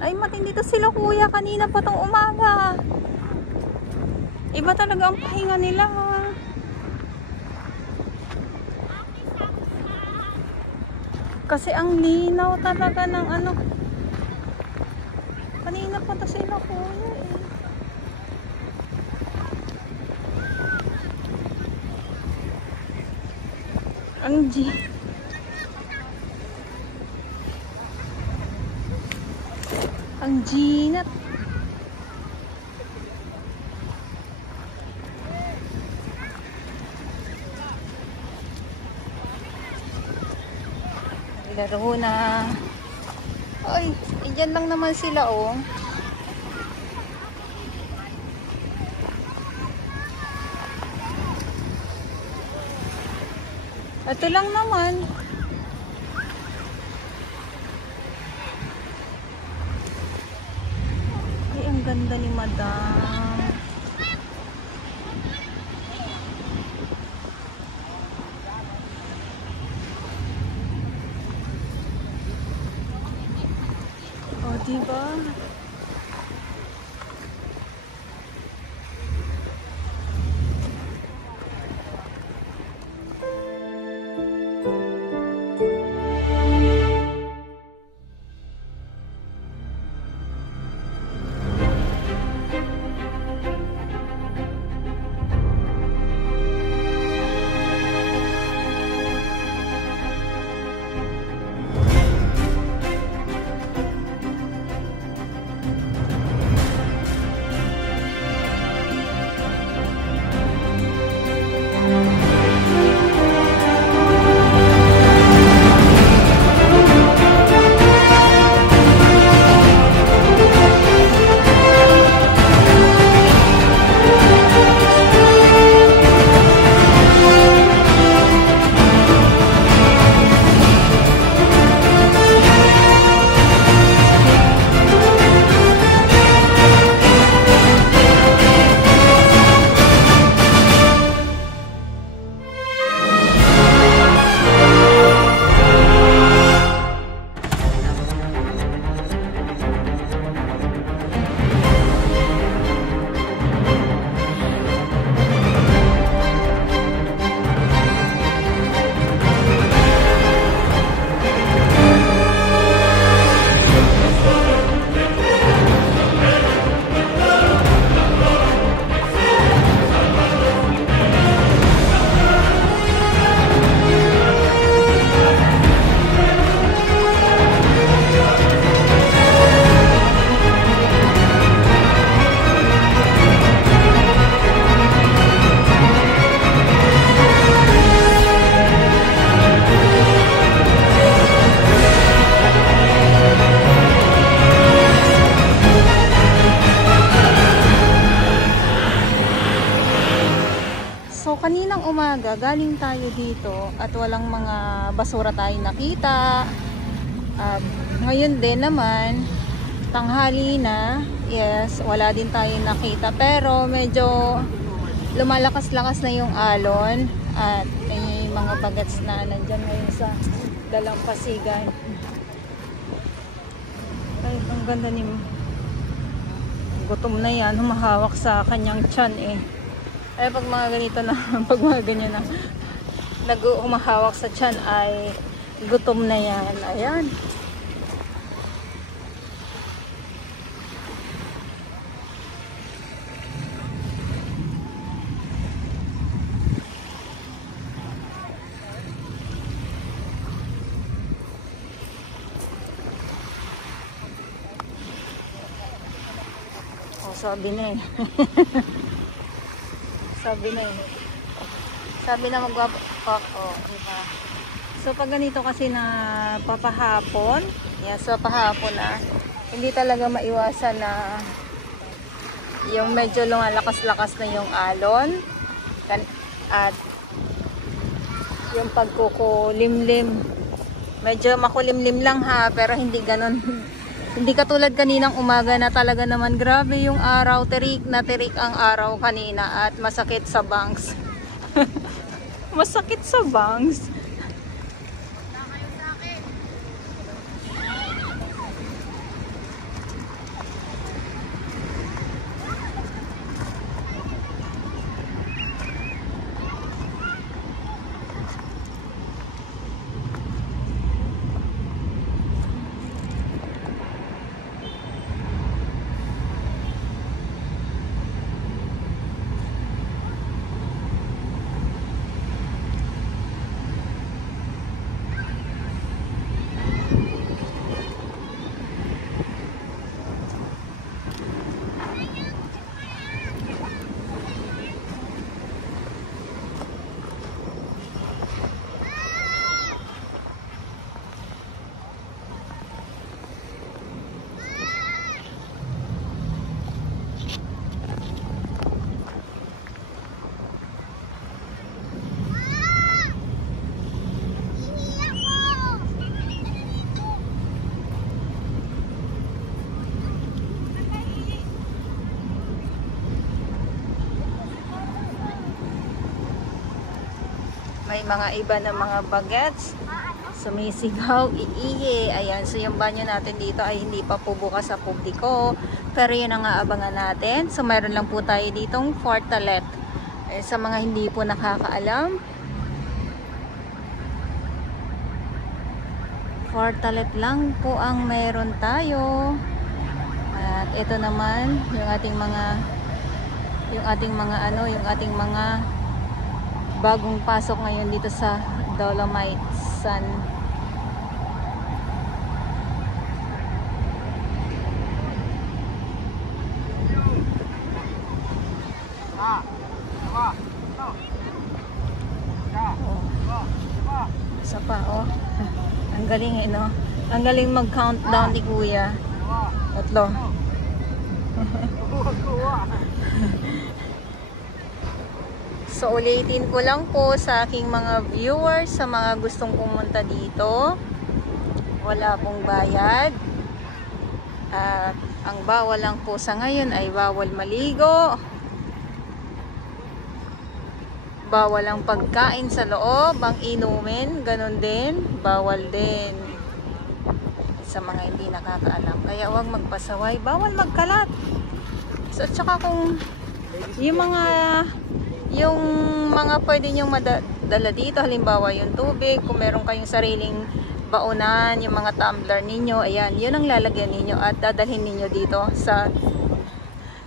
Ay, matindi to sila kuya. Kanina pa tong umaga. Iba talaga ang pahinga nila. Kasi ang linaw talaga ng ano. Kanina pa to sila kuya eh. Ang ginat. Laro na. Ay, dyan lang naman sila oh. Ito lang naman. Ay, ang ganda ni Madam. Oh, diba? So, kaninang umaga, galing tayo dito at walang mga basura tayo nakita. Ngayon din naman, tanghali na, yes, wala din tayo nakita. Pero medyo lumalakas-lakas na yung alon at may mga bagets na nandyan ngayon sa dalampasigan. Ay, ang ganda ni gutom na yan, humahawak sa kanyang tiyan eh. Ay, pag mga ganito na, pag mga ganyan na humahawak sa tiyan ay gutom na yan. Ayan. Oh, sabi na eh. Sabi na magpapak. Oh, diba? So pag ganito kasi na papahapon, yan, so pahapon na, hindi talaga maiwasan na yung medyo lumalakas-lakas na yung alon at yung pagkukulimlim. Medyo makulimlim lang ha, pero hindi ganon. Hindi katulad kaninang umaga na talaga naman grabe yung araw, tirik na tirik ang araw kanina at masakit sa bangs. Masakit sa bangs. May mga iba na mga bagets. Sumisigaw, iihi. Ayan, so yung banyo natin dito ay hindi pa po bukas sa publiko. Pero yun ang aabangan natin. So mayroon lang po tayo ditong Fortalet. Sa mga hindi po nakakaalam, Fortalet lang po ang mayroon tayo. At ito naman yung ating mga bagong pasok ngayon dito sa Dolomite Sun. Isa pa, oh. Ang galing eh, no? Ang galing mag-countdown ni Kuya. 3. So, ulitin ko lang po sa aking mga viewers, sa mga gustong pumunta dito. Wala pong bayad. Ang bawal lang po sa ngayon ay bawal maligo. Bawal ang pagkain sa loob, ang inumin, ganun din, bawal din. Sa mga hindi nakakaalam. Kaya huwag magpasaway, bawal magkalat. So, tsaka kung yung mga pwede nyong madala dito, halimbawa yung tubig, kung meron kayong sariling baunan, yung mga tumbler ninyo, ayan, yun ang lalagyan ninyo at dadalhin ninyo dito sa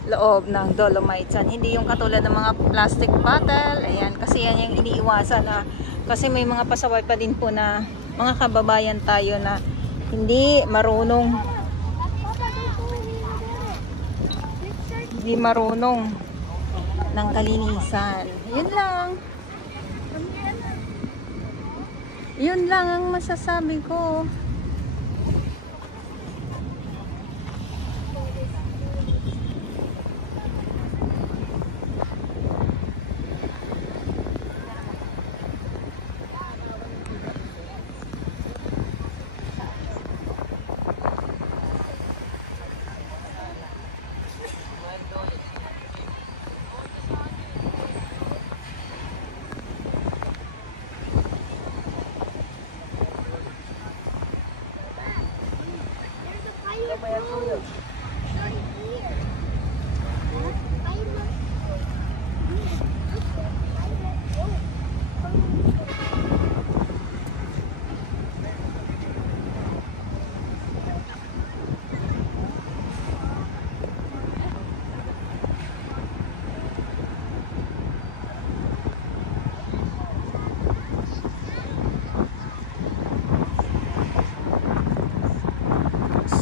loob ng Dolomite Sun. Hindi yung katulad ng mga plastic bottle, ayan, kasi yan yung iniiwasan na, kasi may mga pasaway pa din po na mga kababayan tayo na hindi marunong ng kalinisan. Yun lang ang masasabi ko.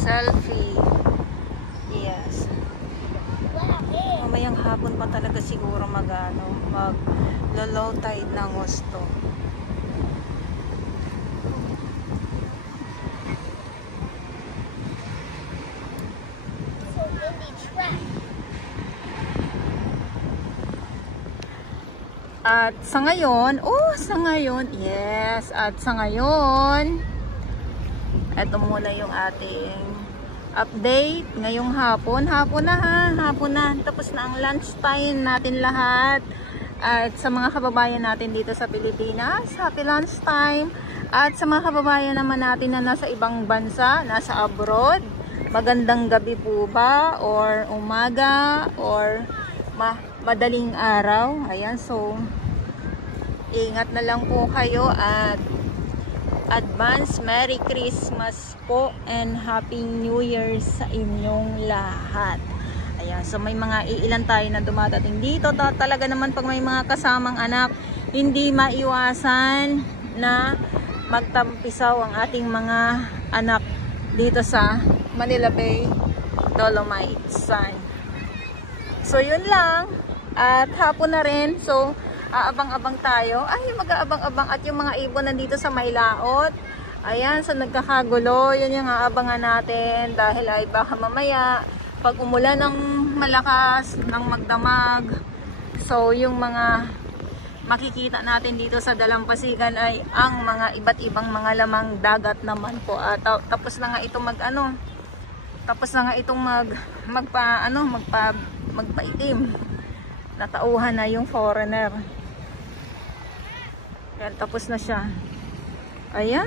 Selfie. Yes. Mamayang hapon pa talaga siguro mag low tide ng gusto. At sa ngayon, yes, at sa ngayon, ito muna yung ating update ngayong hapon na, tapos na ang lunch time natin lahat. At sa mga kababayan natin dito sa Pilipinas, happy lunch time. At sa mga kababayan naman natin na nasa ibang bansa, nasa abroad, magandang gabi po ba, or umaga, or madaling araw. Ayan, so ingat na lang po kayo at advance Merry Christmas po and Happy New Year sa inyong lahat. Ayan, so may mga iilan tayo na dumadating dito. Talaga naman pag may mga kasamang anak, hindi maiwasan na magtampisaw ang ating mga anak dito sa Manila Bay Dolomite Sun. So yun lang, at hapon na rin, so aabang-abang tayo. Ay, mag-aabang-abang at yung mga ibon nandito sa Mailaot. Ayan, so nagkakagulo, yun yung aabangan natin dahil ay baka mamaya pag umulan ng malakas, ng magdamag, so yung mga makikita natin dito sa Dalampasigan ay ang mga iba't ibang mga lamang dagat naman po. At tapos na nga itong magpaitim. Natauhan na yung foreigner. Ayan, tapos na siya. Ayan.